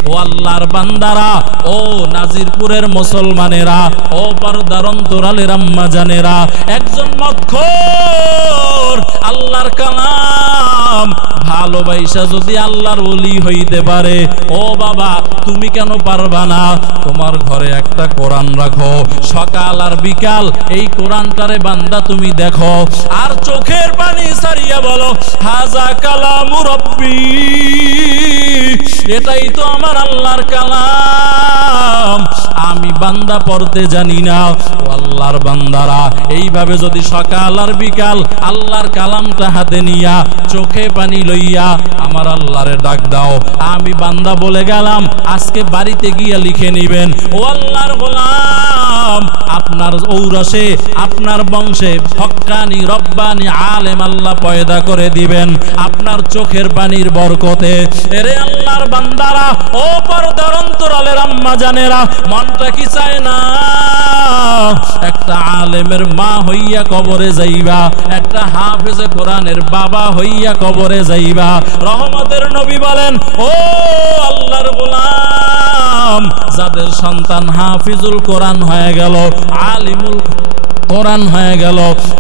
ও আল্লাহর বান্দারা, ও নাজিরপুরের মুসলমানেরা, ও পর্দার অন্তরালের আম্মা জানেরা, একজন মদখোর আল্লাহর কালাম ভালোবাসা যদি আল্লাহর ওলি হইতে ঘুমাইতে পারে। ও বাবা, তুমি কেন পারবা না? তোমার ঘরে একটা কোরআন রাখো, সকাল আর বিকাল এই কোরআনটারে বান্দা তুমি দেখো, আর চোখের পানি সারিয়া বলো হাজা কালামু রব্বি, এটাই তো আমার আল্লাহর কালাম, আমি বান্দা পড়তে জানি না। ও আল্লাহর বান্দারা, এইভাবে যদি সকাল আর বিকাল আল্লাহর কালামটা হাতে নিয়া চোখে পানি লইয়া আমার আল্লাহরে ডাক দাও, আমি বান্দা বলে গেলাম, আজকে বাড়িতে গিয়া লিখে নিবেন, ও আল্লাহর গোলাম, আপনার ঔরসে আপনার বংশে হক্কানি রব্বানি আলেম আল্লাহ পয়দা করে দিবেন আপনার চোখের পানির বরকতে। এরে আল্লাহর বান্দারা, ও পর্দার অন্তরালের আম্মা জানেরা, মনটা কি চায় না একটা আলেমের মা হইয়া কবরে যাইবা, একটা হাফেজে কোরআনের বাবা হইয়া কবরে যাইবা? রহমতের নবী বলেন, ও আল্লাহর গোলাম, যাদের সন্তান হাফিজুল কোরআন হয়ে গেল, আলিমুল কোরআন হয়ে গেল,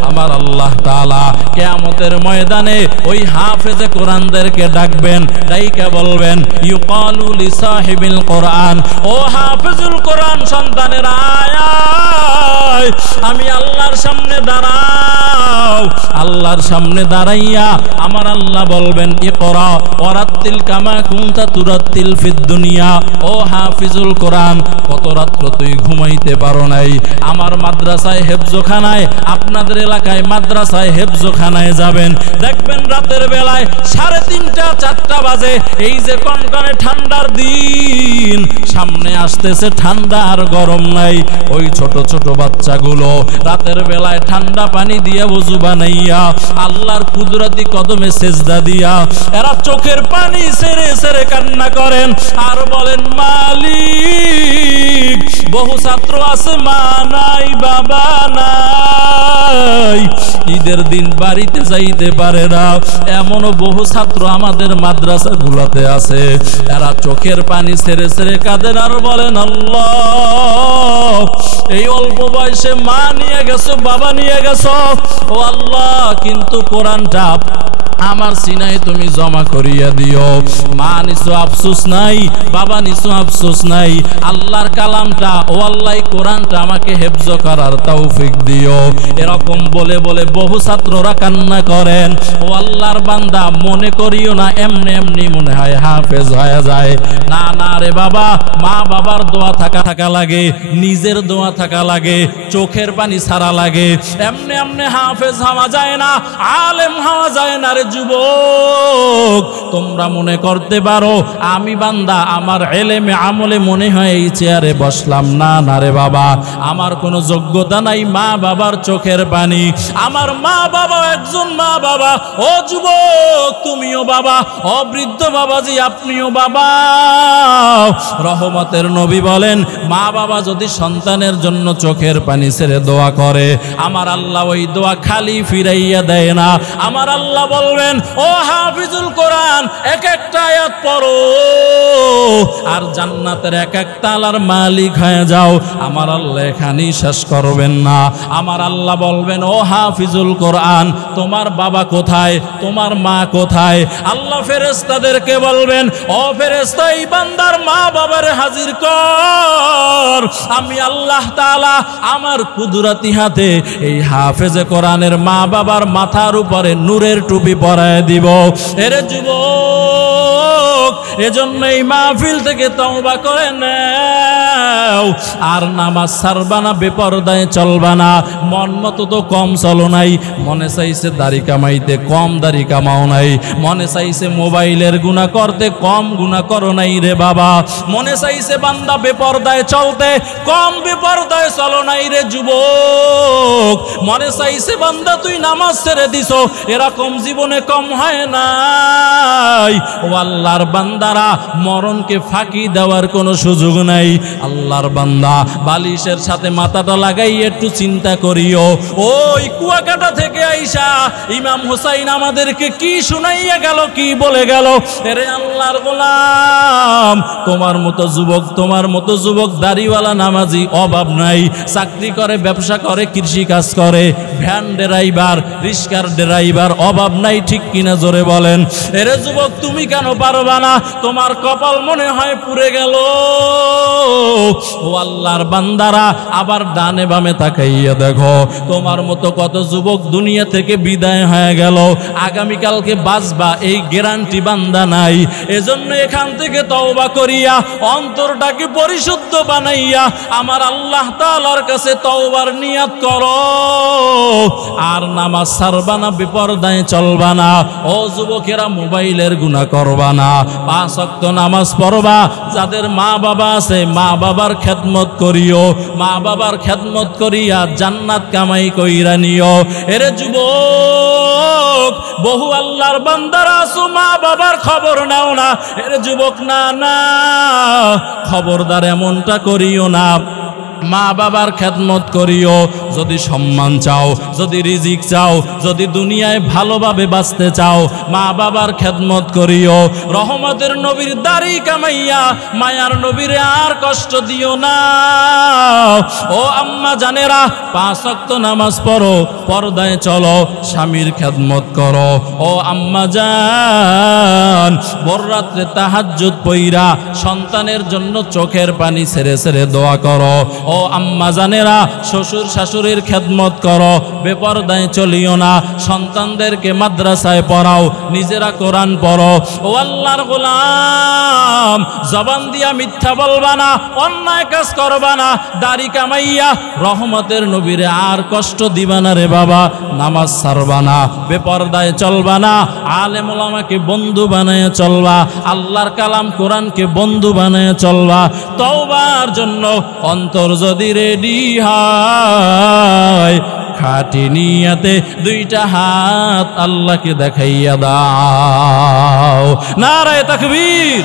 আমার আল্লাহ তাআলা কিয়ামতের ময়দানে ওই হাফেজে কোরআনদেরকে ডাকবেন, ডাইকা বলবেন ইউকালু লিসাহিবিল কোরআন, ও হাফেজুল কোরআন সন্তানের আয়, আমি আল্লাহর সামনে দাঁড়াও। আল্লাহর সামনে দাঁড়াইয়া আমার আল্লাহ বলবেন ইকরা ওয়ারাত্তিল কামা কুনতা তুরাত্তিল ফিদ দুনিয়া, ও হাফিজুল কোরআন, কত রাত্র তুই ঘুমাইতে পারো নাই? আমার মাদ্রাসায় হেফজখানায়, আপনাদের এলাকায় মাদ্রাসায় হেফজখানায় যাবেন, দেখবেন রাতের বেলায় 3:30 4টা বাজে, এই যে কনকনে ঠান্ডার দিন সামনে আসতেছে, ঠান্ডা আর গরম নাই, ওই ছোট ছোট বাচ্চাগুলো রাতের বেলায় ঠান্ডা পানি দিয়ে ওযু বানাইয়া আল্লাহর কুদরতি কদমে সেজদা দিয়া এরা চোখের পানি ছেড়ে ছেড়ে কান্না করেন আর বলেন মালিক, বহু ছাত্র আছে মা নাই বাবা নাই, ঈদের দিন বাড়িতে যাইতে পারে না, এমনও বহু ছাত্র আমাদের মাদ্রাসাগুলোতে আছে, এরা চোখের পানি ছেড়ে ছেড়ে কাঁদেন আর বলেন আল্লাহ, এই অল্প বয়সে মা নিয়ে গেছো, বাবা নিয়ে গেছো, ও আল্লাহ, কিন্তু কোরআনটা আমার সিনায় তুমি জমা করিয়া দিও। মা নিছো আফসোস নাই, বাবা নিছো আফসোস নাই, আল্লাহর কালামটা, ও আল্লাহ, কোরআনটা আমাকে হেফজ করার তৌফিক দিও। এরকম বলে বলে বহু ছাত্ররা কান্না করেন। ও আল্লাহর বান্দা, মনে করিও না এমনি এমনি মনে হয় হাফেজ হয়ে যায়, না না রে বাবা, মা বাবার দোয়া থাকা লাগে, নিজের দোয়া থাকা লাগে, চোখের পানি ছাড়া লাগে, এমনি এমনি হাফেজ হওয়া যায় না, আলেম হওয়া যায় না রে যুবক। তোমরা মনে করতে পারো আমি বান্দা, আমার এলেমে আমলে মনে হয় এই চেয়ারে বসলাম, না না রে বাবা, আমার কোনো যোগ্যতা নাই মা বাবার চোখের পানি, আমার মা বাবা একজন মা বাবা। ও যুবক, তুমিও বাবা, ও বৃদ্ধ বাবাজি আপনিও বাবা। রহমতের নবী বলেন, মা বাবা যদি সন্তানের জন্য চোখের পানি ছেড়ে দোয়া করে, আমার আল্লাহ ওই দোয়া খালি ফিরাইয়া দেয় না। আমার আল্লাহ বলবেন, ও হাফিজুল কোরআন, এক একটা আয়াত পড়ো আর জান্নাতের এক এক তালার মালিক হয়ে যাও। আমার আল্লাহ এখানেই শেষ করবেন না। আমার আল্লাহ বলবেন, ও হাফিজুল কোরআন, তোমার বাবা কোথায়, তোমার মা কোথায়? আল্লাহ ফেরেশতাদেরকে বলবেন, ও ফেরেশতা, এই বান্দার মা বাবার হাজির কর। আমি আল্লাহ তাআলা আমার কুদরতি হাতে এই হাফেজে কোরআনের মা বাবার মাথার উপরে নূরের টুপি পরায় দিব। এরে যুবক, এজন্য এই মাহফিল থেকে তওবা করে নাও, আর নামাজ ছাড়বা না, বেপরদায় চলবা না। মন মতো তো কম চলো নাই, মনে চাইছে দাড়ি কামাইতে, কম দাড়ি কামাও নাই, মনে চাইছে মোবাইলের গুনাহ করতে, কম গুনাহ করো নাই রে বাবা, মনে চাইছে বান্দা বেপরদায় চলতে, কম বেপরদায় চলো নাই রে যুবক, মনে চাইছে বান্দা তুই নামাজ ছেড়ে দিছো, এরকম জীবনে কম হয় নাই। ও আল্লাহর বান্দারা, মরণকে ফাঁকি দেওয়ার কোনো সুযোগ নাই। আল্লাহর বান্দা, বালিশের সাথে মাথাটা লাগাই একটু চিন্তা করিও, ওই কুয়াকাটা থেকে আইসা ইমাম হুসাইন আমাদেরকে কি শুনাইয়া গেল, কি বলে গেল। এরে আল্লাহর গোলাম, তোমার মতো যুবক, তোমার মতো যুবক দাড়িওয়ালা নামাজি অভাব নাই, চাকরি করে, ব্যবসা করে, কৃষি কাজ করে, ভ্যান ড্রাইভার, রিক্সার ড্রাইভার, অভাব নাই, ঠিক কিনা জোরে বলেন। এরে যুবক, তুমি কেন পারবা না? তোমার কপাল মনে হয় পুড়ে গেল। ও আল্লাহর বান্দারা, আবার ডানে বামে তাকাইয়া দেখো, তোমার মতো কত যুবক দুনিয়া থেকে বিদায় হয়ে গেল, আগামীকালকে বাঁচবা এই গ্যারান্টি বান্দা নাই। এজন্য এখান থেকে তওবা করিয়া অন্তরটাকে পরিশুদ্ধ বানাইয়া আমার আল্লাহ তাআলার কাছে তওবার নিয়াত করো। আর নামাজ ছাড়বা না, বেপরদায় চলবা না। ও যুবকেরা, মোবাইলের গুনাহ করবা না, 5 ওয়াক্ত নামাজ পড়বা। যাদের মা বাবা আছে, মা বাবার খেদমত করিও, মা বাবার খেদমত করিয়া জান্নাত কামাই কইরা নিও। এরে যুবক, বহু আল্লাহর বান্দারা আছো, মা বাবার খবর নাও না। এরে যুবক, না না, খবরদার এমনটা করিও না। মা বাবার খেদমত করিও। যদি সম্মান চাও, যদি রিজিক চাও, যদি দুনিয়ায় ভালোভাবে বাঁচতে চাও, মা বাবার খেদমত করিও। রহমতের নবীর দাড়ি কামাইয়া মায়ার নবীরে আর কষ্ট দিও না। ও আম্মা জানেরা, 5 ওয়াক্ত নামাজ পড়ো, পর্দায় চলো, স্বামীর খেদমত করো। ও আম্মা জান, ভোর রাত্রে তাহাজ্জুদ পইরা সন্তানের জন্য চোখের পানি ছেড়ে ছেড়ে দোয়া করো। ও আম্মা জানেরা, শ্বশুর শাশুড়ির খেদমত করো, বেপরদায় চলিও না। সন্তানদেরকে মাদ্রাসায় পড়াও, নিজেরা কোরআন পড়ো। ও আল্লাহর গোলাম, জবান দিয়া মিথ্যা বলবা না, অন্যায় কাজ করবা না, দাড়ি কামাইয়া রহমতের নবীরে আর কষ্ট দিবা না রে বাবা। নামাজ ছাড়বা না, বেপরদায় চলবা না, আলেম ওলামাকে বন্ধু বানায় চলবা, আল্লাহর কালাম কোরআনকে বন্ধু বানায় চলবা। তওবার জন্য অন্তর যদি রেডি হয়, খাঁটি নিয়াতে 2টা হাত আল্লাহকে দেখাইয়া দাও। নারায়ে তাকবীর।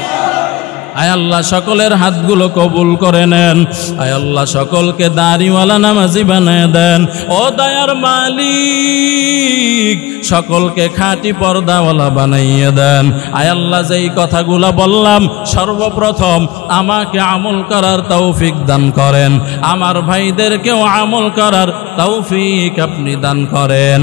আয় আল্লাহ, সকলের হাতগুলো কবুল করে নেন। আয় আল্লাহ, সকলকে দাড়িওয়ালা নামাজি বানায় দেন। ও দয়ার মালিক, সকলকে খাঁটি পর্দাওয়ালা বানাইয়া দেন। আয় আল্লাহ, যেই কথাগুলো বললাম, সর্বপ্রথম আমাকে আমল করার তৌফিক দান করেন, আমার ভাইদেরকেও আমল করার তৌফিক আপনি দান করেন।